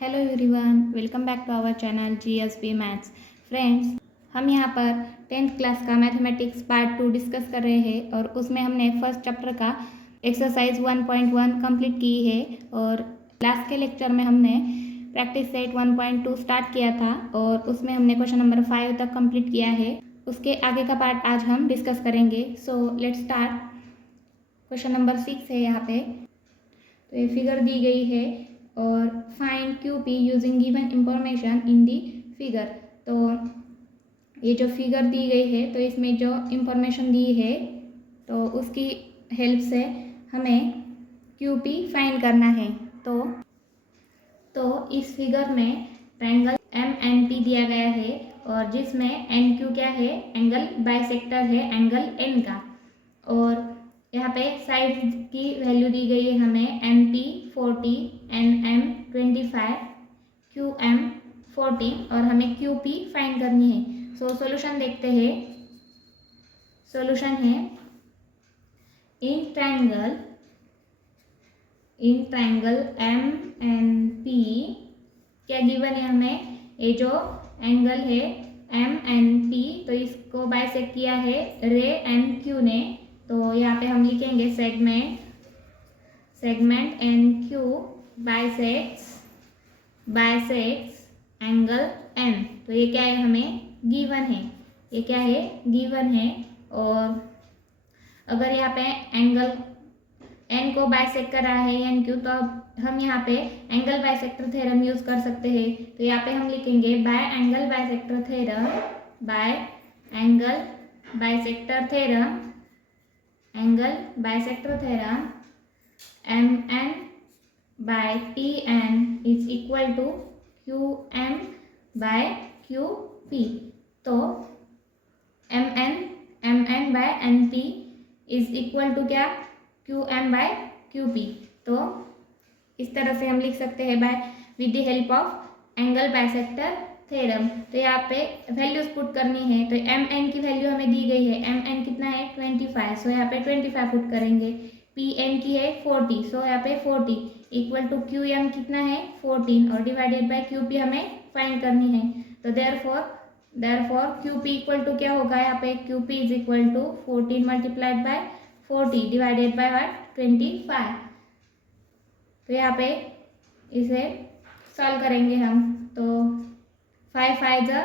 Hello everyone, welcome back to our channel GSB maths. Friends, हम यहाँ पर 10th class का मैथमेटिक्स पार्ट 2 डिस्कस कर रहे हैं और उसमें हमने फर्स्ट चैप्टर का एक्सरसाइज 1.1 कंप्लीट की है और लास्ट के लेक्चर में हमने प्रैक्टिस सेट 1.2 स्टार्ट किया था और उसमें हमने क्वेश्चन नंबर 5 तक कंप्लीट किया है। उसके आगे का पार्ट आज हम डिस्कस करेंगे। So let's start. Question number 6 है यहाँ पे। तो ये फिगर दी गई है और find QP using given information in the figure. तो ये जो फिगर दी गई है तो इसमें जो इंफॉर्मेशन दी है तो उसकी हेल्प से हमें QP फाइंड करना है। तो इस फिगर में ट्रायंगल MNP दिया गया है और जिसमें NQ क्या है, एंगल बाइसेक्टर है एंगल N का। और यहाँ पे साइड की वैल्यू दी गई है हमें MP 40, NM 25, QM 40 और हमें QP फाइंड करनी है। सो सॉल्यूशन देखते हैं। सॉल्यूशन है इन ट्रायंगल MNP क्या गिवन है हमें, ये जो एंगल है MNP तो इसको बाइसेक्ट किया है रे NQ ने। तो यहाँ पे हम लिखेंगे segment NQ bisects angle M। तो ये क्या है, हमें गिवन है, ये क्या है, गिवन है। और अगर यहाँ पे एंगल N को बाइसेक्ट कर रहा है NQ तो हम यहाँ पे एंगल बाइसेक्टर थ्योरम यूज कर सकते हैं। तो यहाँ पे हम लिखेंगे bye angle bisector theorem MN by TN is equal to QM by QP। तो MN by NP is equal to क्या, QM by QP। तो इस तरह से हम लिख सकते हैं by with the help of angle bisector theorem. तो यहाँ पे वैल्यूज पुट करनी है। तो MN की वैल्यू हमें दी गई है, MN कितना है 25। सो यहाँ पे 25 पुट करेंगे। PN की है 40, सो यहाँ पे 40 इक्वल टू QM कितना है 14 और डिवाइडेड बाय QP हमें फाइंड करनी है। तो देयरफॉर QP इक्वल टू क्या होगा, यहाँ पे QP is equal to 14 multiplied by 40 divided by 25। तो यहाँ पे इसे सॉल्व करेंगे हम। तो 5 5 ज़ा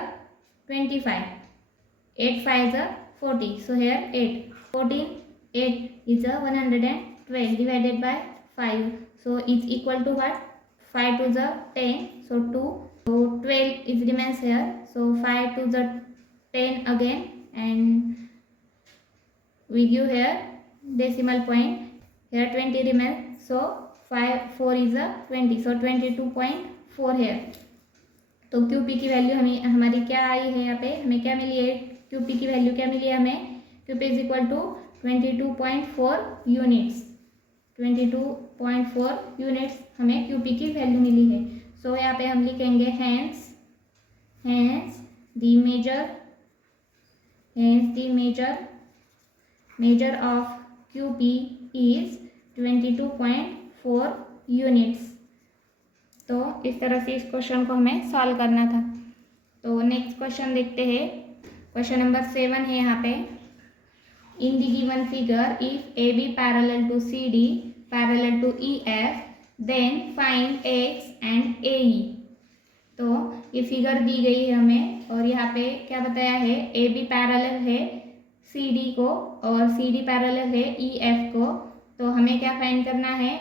25, 8 5 ज़ा 40, so here 8 is a 112 divided by 5, so it's equal to what, 5 to the 10, so 2, so 12 is remains here, so 5 to the 10 again and we give here decimal point, here 20 remains, so 4 is a 20, so 22.4 here। तो QP की value हमारी क्या आई है, यहाँ पे हमें क्या मिली है, QP की वैल्यू क्या मिली है हमें, QP is equal to 22.4 units. 22.4 units हमें QP की वैल्यू मिली है। सो यहाँ पे हम लिखेंगे hence the measure of QP is 22.4 units. तो इस तरह से इस क्वेश्चन को हमें सॉल्व करना था। तो नेक्स्ट क्वेश्चन देखते हैं। क्वेश्चन नंबर 7 है यहाँ पे। In the given figure if AB parallel to CD parallel to EF then find X and AE। तो ये फिगर दी गई है हमें और यहाँ पे क्या बताया है, AB पैरेलल है CD को और CD पैरेलल है EF को। तो हमें क्या फाइंड करना है,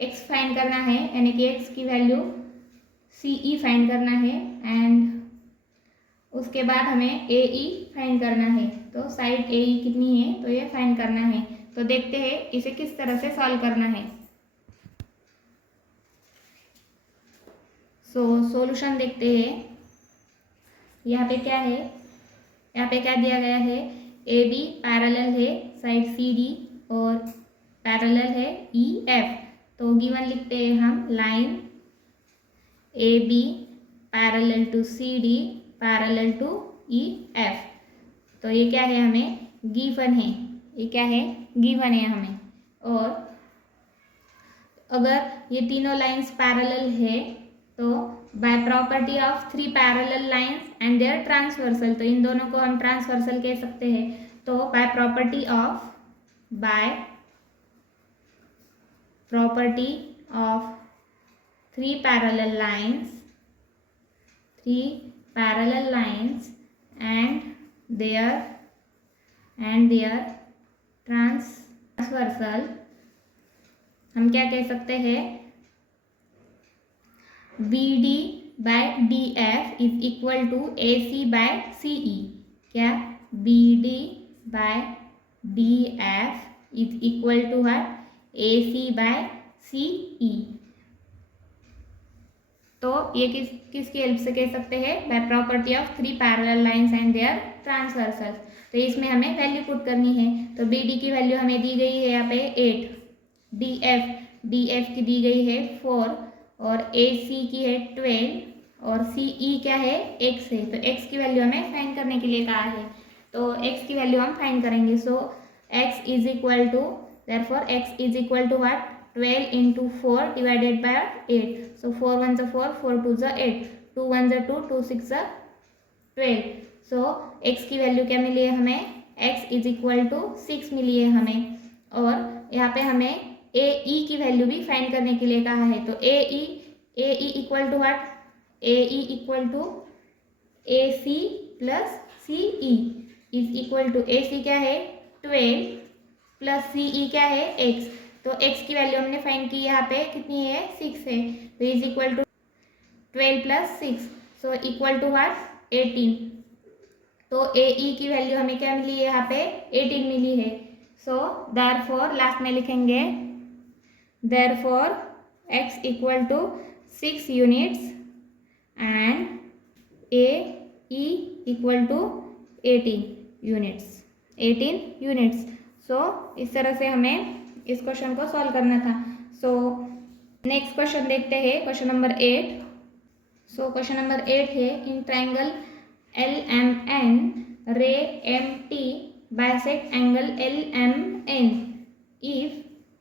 x फाइंड करना है, यानी कि x की वैल्यू CE फाइंड करना है एंड उसके बाद हमें AE फाइंड करना है। तो साइड AE कितनी है तो ये फाइंड करना है। तो देखते हैं इसे किस तरह से सॉल्व करना है। सॉल्यूशन देखते हैं। यहाँ पे क्या है, यहाँ पे क्या दिया गया है, AB पैरेलल है साइड CD और पैरेलल है EF। तो गिवन लिखते हैं हम line AB parallel to CD parallel to EF। तो ये क्या है, हमें गिवन है, ये क्या है, गिवन है हमें। और अगर ये तीनों लाइंस पैरेलल है तो by property of three parallel lines and their transversal, तो इन दोनों को हम ट्रांसवर्सल कह सकते हैं। तो by property of three parallel lines and their transversal, हम क्या कह सकते हैं, BD by DF is equal to AC by CE। क्या BD by DF is equal to what, AC by CE। तो ये किसकी हेल्प से कह सकते हैं, by property of three parallel lines and their transversal. तो इसमें हमें वैल्यू पुट करनी है। तो BD की वैल्यू हमें दी गई है यहाँ पे 8, DF की दी गई है 4 और AC की है 12 और CE क्या है, x है। तो x की वैल्यू हमें फाइंड करने के लिए कहा है, तो x की वैल्यू हम फाइंड करेंगे। So x is equal to, therefore x is equal to what, 12 into 4 divided by 8. So 4 1s are 4, 4 2s are 8, 2 1s are 2, 2 6 are 12. So x की वैल्यू क्या मिली है हमें, x इज इक्वल टू 6 मिली है हमें। और यहाँ पे हमें AE की वैल्यू भी फाइंड करने के लिए कहा है। तो AE equal to what, AE equal to AC plus CE is equal to, AC क्या है 12 प्लस CE क्या है x। तो x की वैल्यू हमने फाइंड की, यहाँ पे कितनी है 6 है। तो is equal to 12 plus 6, so equal to what 18। तो AE की वैल्यू हमें क्या मिली है, यहाँ पे 18 मिली है। सो देयरफॉर लास्ट में लिखेंगे, therefore x equal to 6 units and AE equal to 18 units. So इस तरह से हमें इस क्वेश्चन को सॉल्व करना था। सो नेक्स्ट क्वेश्चन देखते हैं, question number 8। So question number 8 है, in triangle LMN ray MT bisect angle LMN if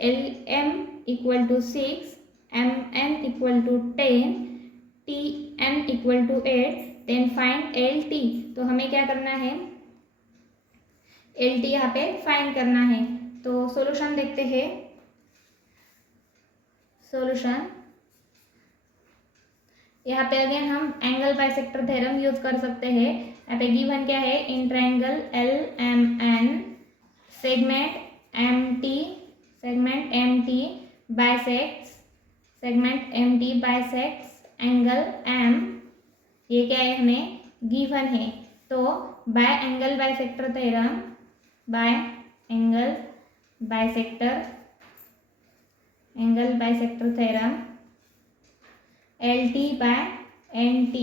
LM equal to 6, MN equal to 10, TN equal to 8, then find LT। तो हमें क्या करना है, LT यहाँ पे फाइंड करना है। तो सॉल्यूशन देखते हैं। सॉल्यूशन यहाँ पे अगेन हम एंगल बाइसेक्टर थ्योरम यूज कर सकते हैं। यहाँ पे गिवन क्या है, in triangle LMN segment MT bisects angle M, ये क्या है हमें गिवन है। तो by angle bisector theorem, by angle bisector theorem LT by NT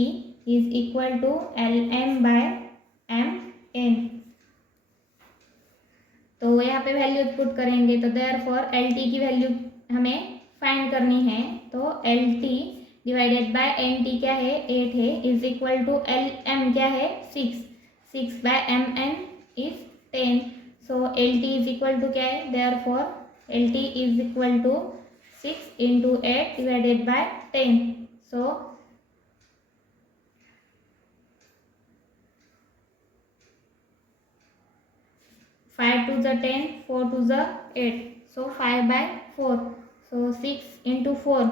is equal to LM by MN। तो यहाँ पे वैल्यू पुट करेंगे। तो देयरफॉर LT की वैल्यू हमें फाइंड करनी है। तो LT डिवाइडेड बाय NT क्या है 8 है, इज इक्वल टू LM क्या है 6 by MN is 10। So LT is equal to क्या है, therefore LT is equal to 6 into 8 divided by 10. So 5 to the 10, 4 to the 8. So 5 by 4. So 6 into 4,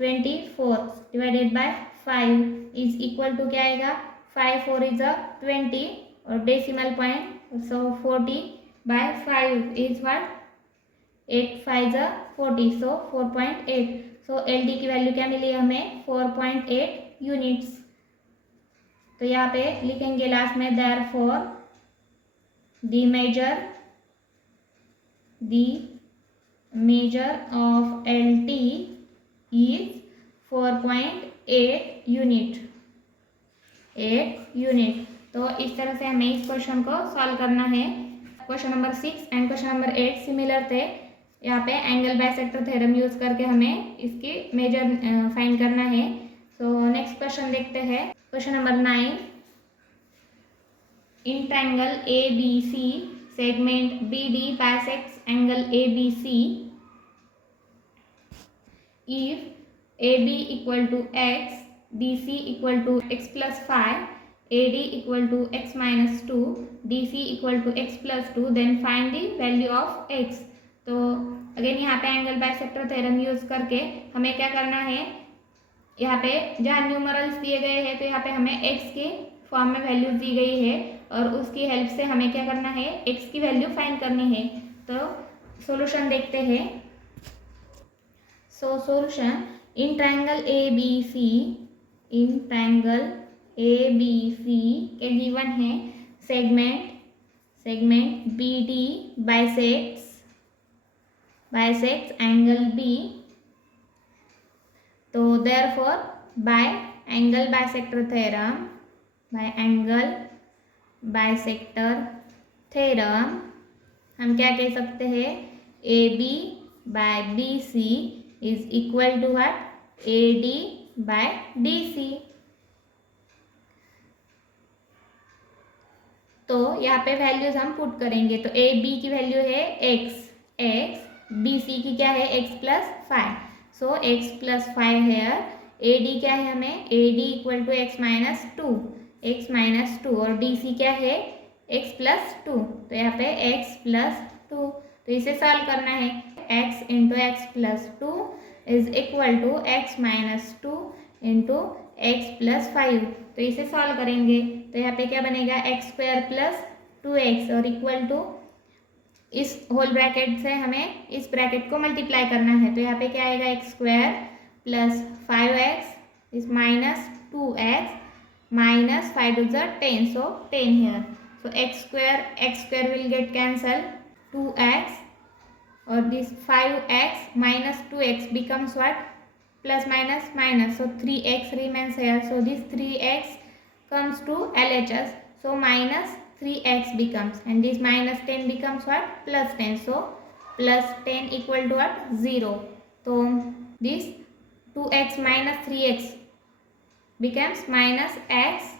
24 divided by 5 is equal to क्या आएगा, 5 4 is a 20 और decimal point. So 40 by 5 is what, 8 5 is a 40, so 4.8। so LT की value क्या मिली है हमें 4.8 units. तो यहाँ पे लिखेंगे लास्ट में, therefore the measure of LT is 4.8 unit. तो इस तरह से हमें इस क्वेश्चन को सॉल्व करना है। Question number 6 and question number 8 similar थे। यहाँ पे एंगल बाइसेक्टर थ्योरम यूज करके हमें इसकी मेजर फाइंड करना है। सो नेक्स्ट क्वेश्चन देखते हैं, question number 9। In triangle ABC, segment BD bisects angle ABC if AB equal to x, BC equal to x plus 5, AD equal to x minus 2, DC equal to x plus 2, then find the value of x। तो again यहाँ पे angle bisector theorem use करके हमें क्या करना है, यहाँ पे जहाँ न्यूमरल्स दिए गए हैं तो यहाँ पे हमें x के फॉर्म में वैल्यूज दी गई है और उसकी हेल्प से हमें क्या करना है, x की वैल्यू फाइंड करनी है। तो सॉल्यूशन देखते हैं। So solution in triangle A B C के गिवन है segment B D bisects angle B. तो therefore by angle bisector theorem हम क्या कह सकते हैं, A B by B C is equal to what, A D by D C. तो यहाँ पे वैल्यूज हम पुट करेंगे। तो ए बी की वैल्यू है x, बी सी की क्या है x plus 5, so x plus 5 है। ए डी क्या है हमें, A D equal to x minus two और डी सी क्या है x प्लस 2। तो यहाँ पे x प्लस 2, तो इसे सॉल्व करना है। x into x plus 2 is equal to x minus 2 into x plus 5। तो इसे सॉल्व करेंगे तो यहाँ पे क्या बनेगा, एक्स स्क्वायर प्लस 2x और इक्वल टू इस होल ब्रैकेट से हमें इस ब्रैकेट को मल्टीप्लाई करना है। तो यहाँ पे क्या आएगा, x square plus 5x is minus 2x minus 5 to the 10, so 10 here. So x square will get cancelled, 2x or this 5x minus 2x becomes what, plus minus minus, so 3x remains here. So this 3x comes to LHS, so minus 3x becomes, and this minus 10 becomes what, plus 10, so plus 10 equal to what, 0. So this 2x minus 3x becomes minus x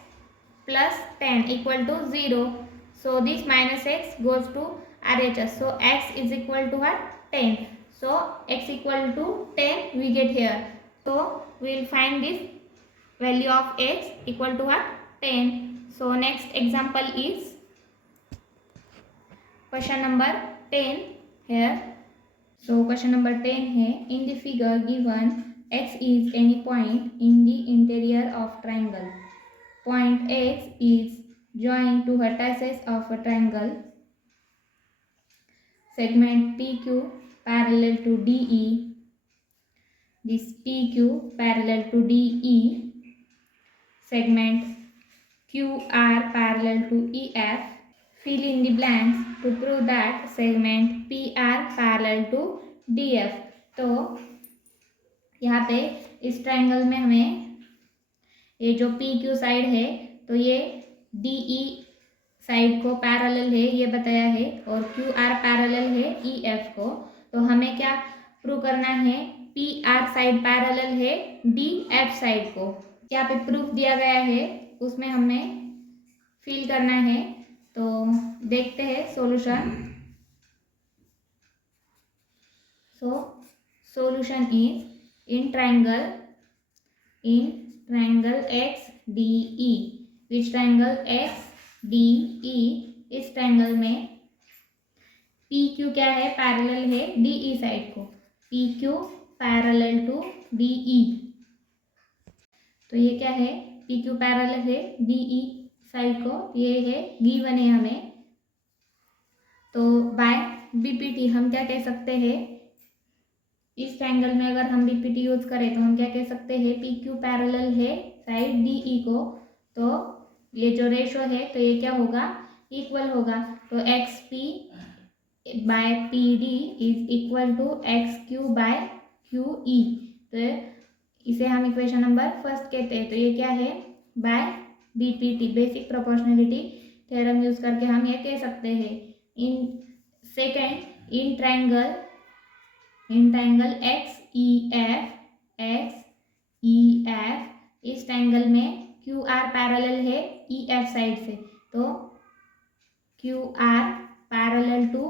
plus 10 equal to 0. So this minus x goes to RHS. So x is equal to what, 10. So x equal to 10 we get here. So we will find this value of x equal to what, 10. So next example is question number 10 here. So question number 10 है, in the figure given x is any point in the interior of triangle. Point x is joined to vertices of a triangle. Segment PQ parallel to DE. This PQ parallel to DE. Segment QR parallel to EF. Fill in the blanks to prove that segment PR parallel to DF. तो यहाँ पे इस triangle में हमें ये जो PQ side है तो ये DE साइड को पैरेलल है ये बताया है और QR पैरेलल है EF को। तो हमें क्या प्रूव करना है, PR साइड पैरेलल है DF साइड को। यहाँ पे प्रूफ दिया गया है उसमें हमें फिल करना है। तो देखते हैं solution. So solution is in triangle XDE, which triangle XDE, इस ट्रायंगल में PQ क्या है, पैरेलल है DE साइड को, PQ पैरेलल टू DE। तो ये क्या है, PQ पैरेलल है DE साइड को, ये है गिवन है हमें। तो बाय BPT हम क्या कह सकते हैं, इस ट्रायंगल में अगर हम BPT यूज करें तो हम क्या कह सकते हैं, PQ पैरेलल है साइड DE को, तो ये जो रेशो है तो ये क्या होगा, इक्वल होगा। तो XP by PD is equal to XQ by QE। तो इसे हम इक्वेशन नंबर फर्स्ट कहते हैं। तो ये क्या है, by BPT basic proportionality theorem use करके हम ये कह सकते हैं। In second in triangle XEF, इस ट्रायंगल में QR पैरेलल है EF साइड से, तो QR पैरेलल टू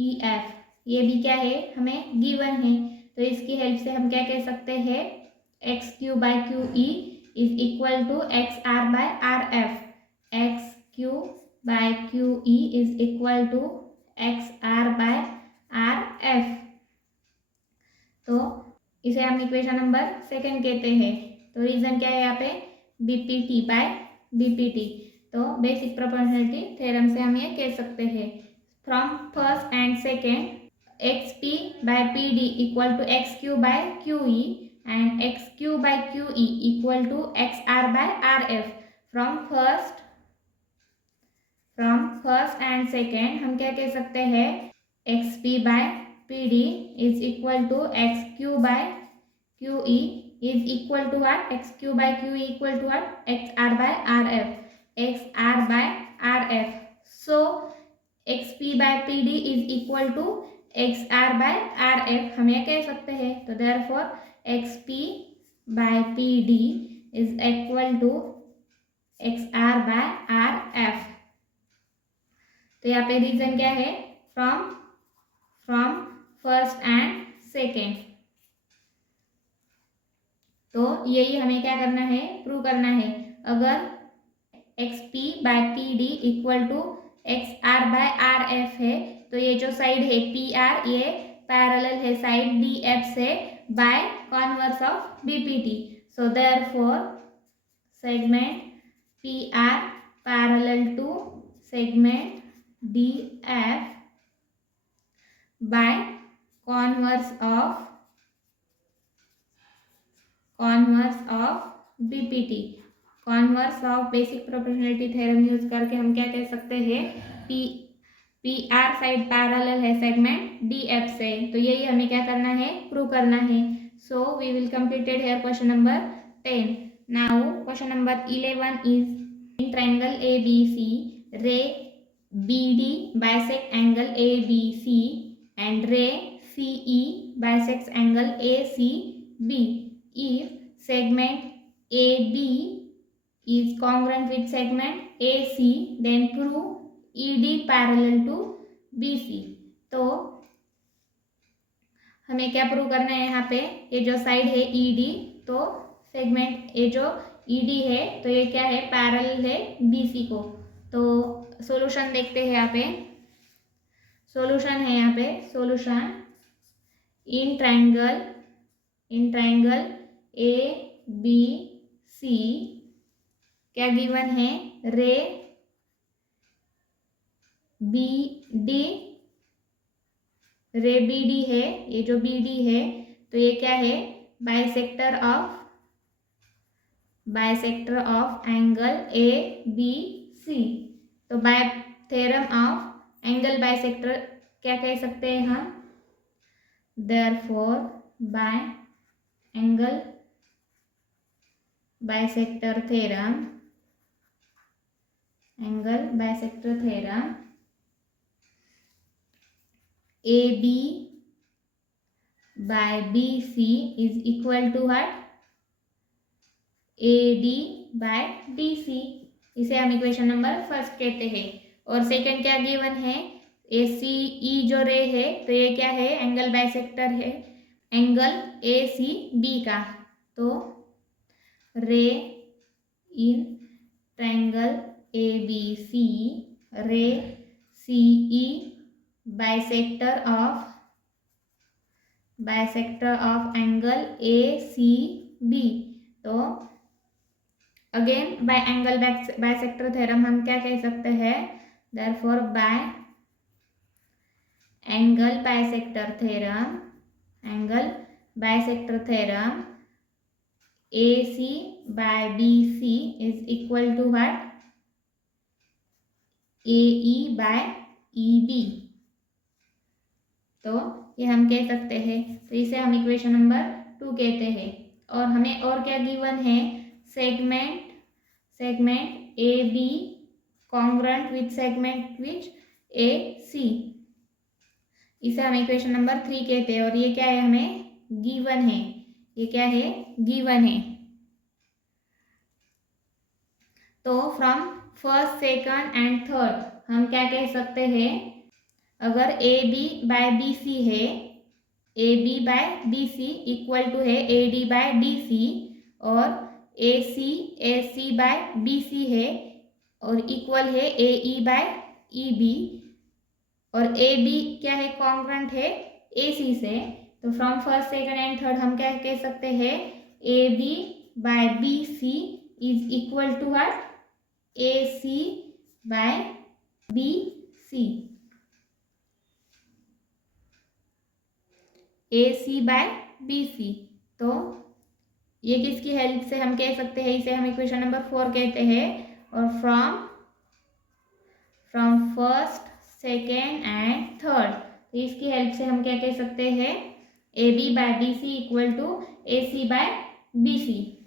EF ये भी क्या है हमें गिवन है। तो इसकी हेल्प से हम क्या कह सकते हैं, X Q by Q E is equal to X R by R F. X Q by Q E is equal to X R by R F. तो इसे हम इक्वेशन नंबर सेकेंड कहते हैं। तो रीजन क्या है यहाँ पे, बीपीटी बाय बीपीटी। तो बेसिक प्रोपोर्शनलिटी थ्योरम से हम ये कह सकते हैं, from first and second X P by P D equal to X Q by Q E and X Q by Q E equal to X R by R F. From first and second हम क्या कह सकते हैं, X P by P D is equal to X Q by Q E is equal to what, X Q by Q E equal to what, X R by R F, X R by R F. So X P by P D is equal to X R by R F हम ये कह सकते हैं। तो therefore X P by P D is equal to X R by R F. तो यहाँ पे reason क्या है, फ्रॉम फर्स्ट एंड सेकेंड। तो यही हमें क्या करना है, प्रूव करना है। अगर X P by P D equal to X R by R F है, तो ये जो साइड है पी आर ये पैरेलल है साइड डी एफ से by converse of BPT. So therefore segment P R parallel to segment D F by converse of BPT. Converse of basic proportionality theorem use करके हम क्या कह सकते हैं, पी आर साइड पैरेलल है segment D F से। तो यही हमें क्या करना है, प्रूव करना है। So we will completed here question number 10। Now question number 11 is in triangle A B C ray B D bisect angle A B C and ray C E bisect angle A C B. If segment AB is congruent with segment AC, then prove ED parallel to BC। तो हमें क्या prove करना है यहाँ पे, ये जो side है ED, तो सेगमेंट ये जो ED है तो ये क्या है, पैरेलल है BC को। तो सॉल्यूशन देखते हैं यहाँ पे, सॉल्यूशन है यहाँ पे, solution in triangle A B C क्या गिवन है, रे बी डी है, ये जो बी डी है तो ये क्या है, bisector of angle A B C. तो by theorem of angle bisector क्या कह सकते हैं हम, therefore by angle bisector theorem A B by B C is equal to what, A D by D C. इसे हम इक्वेशन नंबर फर्स्ट कहते हैं। और सेकंड क्या गिवन है, ए सी ई जो रे है तो ये क्या है, एंगल बाइसेक्टर है एंगल ए सी बी का। तो ray in triangle A B C ray C E bisector of angle A C B. तो again by angle bisector theorem हम क्या कह सकते हैं, therefore by angle bisector theorem AC by BC is equal to what, AE by EB। तो ये हम कह सकते हैं। तो इसे हम इक्वेशन नंबर 2 कहते हैं। और हमें और क्या गिवन है, segment AB congruent with segment which AC। इसे हम इक्वेशन नंबर 3 कहते हैं। और ये क्या है, हमें गिवन है, ये क्या है, गिवन है। तो from first second and third हम क्या कह सकते हैं, अगर A B by B C है A B by B C equal to है A D by D C, और A C by B C है और इक्वल है A E by E B, और ए बी क्या है, कॉन्ग्रुएंट है ए सी से। तो from first second and third हम क्या कह सकते हैं, A B by B C is equal to what, A C by B C, A C by B C. तो ये किसकी हेल्प से हम कह सकते हैं, इसे हम इक्वेशन नंबर 4 कहते हैं। और from first second and third, तो इसकी हेल्प से हम क्या कह सकते हैं, A B by B C equal to A C by B C.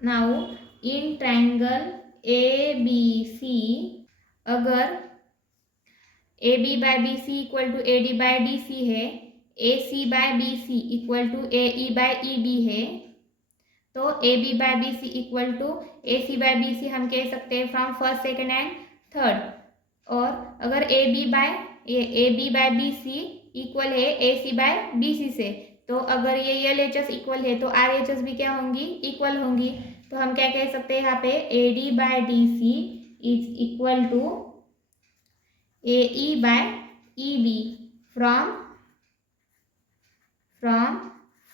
Now in triangle A B C, अगर A B by B C equal to A D by D C है, A C by B C equal to A E by E B है, तो A B by B C equal to A C by B C हम कह सकते हैं from first second and third. और अगर A B by B C equal है A C by B सी से, तो अगर ये एल एच एस इक्वल है तो आर एच एस भी क्या होंगी, इक्वल होंगी। तो हम क्या कह सकते हैं यहाँ पे, A D by D C is equal to A E by E B from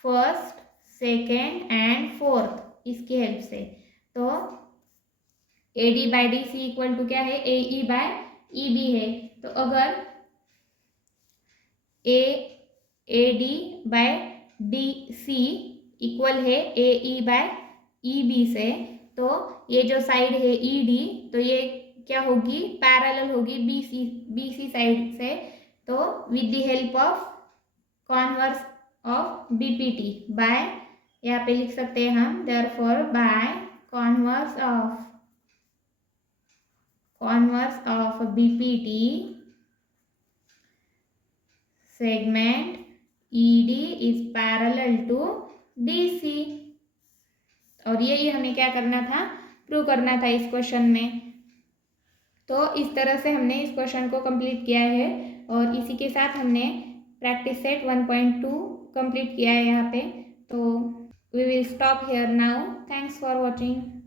first second and fourth, इसकी हेल्प से। तो A D by D C equal to क्या है, A E by E B है। तो अगर A D by D C equal है A E by E B से, तो ये जो साइड है ई डी, तो ये क्या होगी, पैरेलल होगी बी सी साइड से। तो with the help of converse of B P T, by, यहाँ पे लिख सकते हैं हम, therefore by converse of B P T segment ED is parallel to DC। और ये हमें क्या करना था, प्रूव करना था इस क्वेश्चन में। तो इस तरह से हमने इस क्वेश्चन को कंप्लीट किया है, और इसी के साथ हमने प्रैक्टिस सेट 1.2 कंप्लीट किया है यहाँ पे। तो we will stop here now. Thanks for watching.